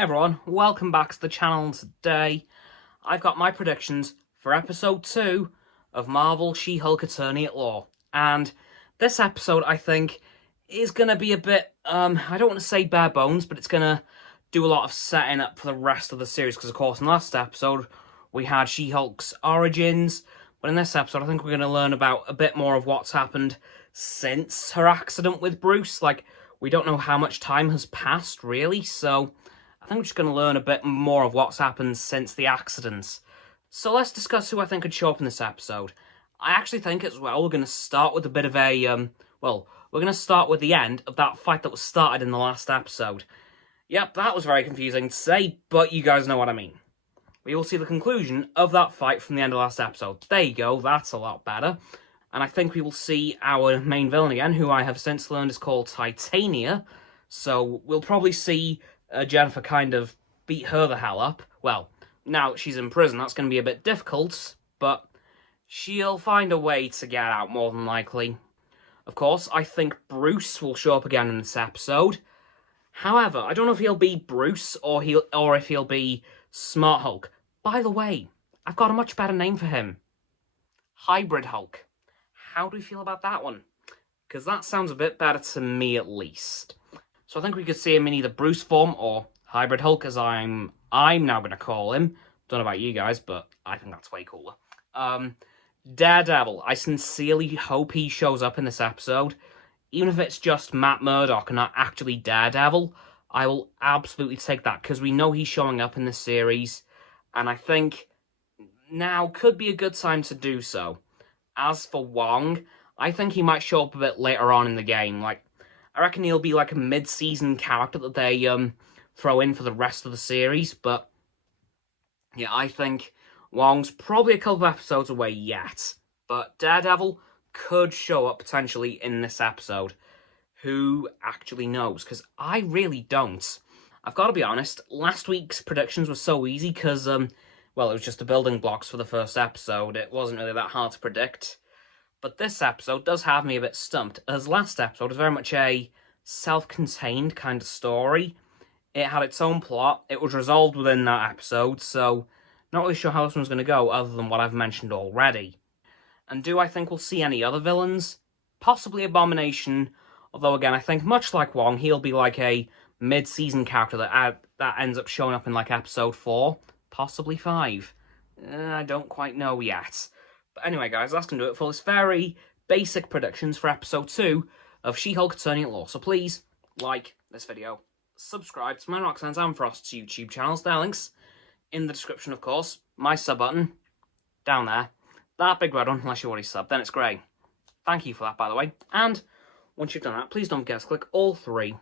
Hey everyone, welcome back to the channel. Today I've got my predictions for episode 2 of Marvel She-Hulk-Attorney-at-Law. And this episode, I think, is going to be a bit, I don't want to say bare bones, but it's going to do a lot of setting up for the rest of the series. Because, of course, in the last episode, we had She-Hulk's origins. But in this episode, I think we're going to learn about a bit more of what's happened since her accident with Bruce. Like, we don't know how much time has passed, really, so I think we're just going to learn a bit more of what's happened since the accident. So let's discuss who I think could show up in this episode. I actually think as well we're going to start with a bit of a, we're going to start with the end of that fight that was started in the last episode. Yep, that was very confusing to say, but you guys know what I mean. We will see the conclusion of that fight from the end of last episode. There you go, that's a lot better. And I think we will see our main villain again, who I have since learned is called Titania. So we'll probably see Jennifer kind of beat her the hell up. Well, now that she's in prison, that's going to be a bit difficult, but she'll find a way to get out, more than likely. Of course, I think Bruce will show up again in this episode. However, I don't know if he'll be Bruce or if he'll be Smart Hulk. By the way, I've got a much better name for him. Hybrid Hulk. How do we feel about that one? Because that sounds a bit better to me, at least. So I think we could see him in either Bruce form or Hybrid Hulk, as I'm now going to call him. Don't know about you guys, but I think that's way cooler. Daredevil. I sincerely hope he shows up in this episode. Even if it's just Matt Murdock and not actually Daredevil, I will absolutely take that, because we know he's showing up in this series, and I think now could be a good time to do so. As for Wong, I think he might show up a bit later on in the game. Like, I reckon he'll be like a mid-season character that they throw in for the rest of the series. But yeah, I think Wong's probably a couple of episodes away yet. But Daredevil could show up potentially in this episode. Who actually knows? Because I really don't. I've got to be honest, last week's predictions were so easy because well, it was just the building blocks for the first episode. It wasn't really that hard to predict. But this episode does have me a bit stumped, as last episode was very much a self-contained kind of story. It had its own plot. It was resolved within that episode, so not really sure how this one's going to go, other than what I've mentioned already. And do I think we'll see any other villains? Possibly Abomination, although again, I think much like Wong, he'll be like a mid-season character that ends up showing up in like episode 4. Possibly 5. I don't quite know yet. But anyway, guys, that's going to do it for this very basic predictions for episode 2 of She-Hulk-Attorney-at-Law. So please, like this video, subscribe to my Roxanne's and Frost's YouTube channels. Their links in the description, of course. My sub button, down there. That big red one, unless you already subbed, then it's grey. Thank you for that, by the way. And once you've done that, please don't forget to click all 3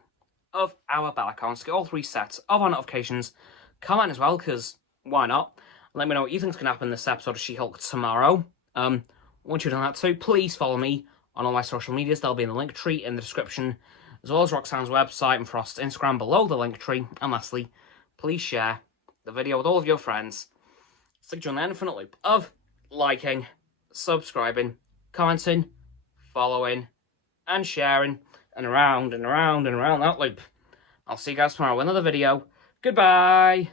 of our bell icons to get all 3 sets of our notifications. Comment as well, because why not? Let me know what you think's going to happen in this episode of She-Hulk tomorrow. Once you've done that too, please follow me on all my social medias. They'll be in the link tree in the description, as well as Roxanne's website and Frost's Instagram below the link tree. And lastly, please share the video with all of your friends. Stick you on the infinite loop of liking, subscribing, commenting, following, and sharing, and around and around and around that loop. I'll see you guys tomorrow with another video. Goodbye!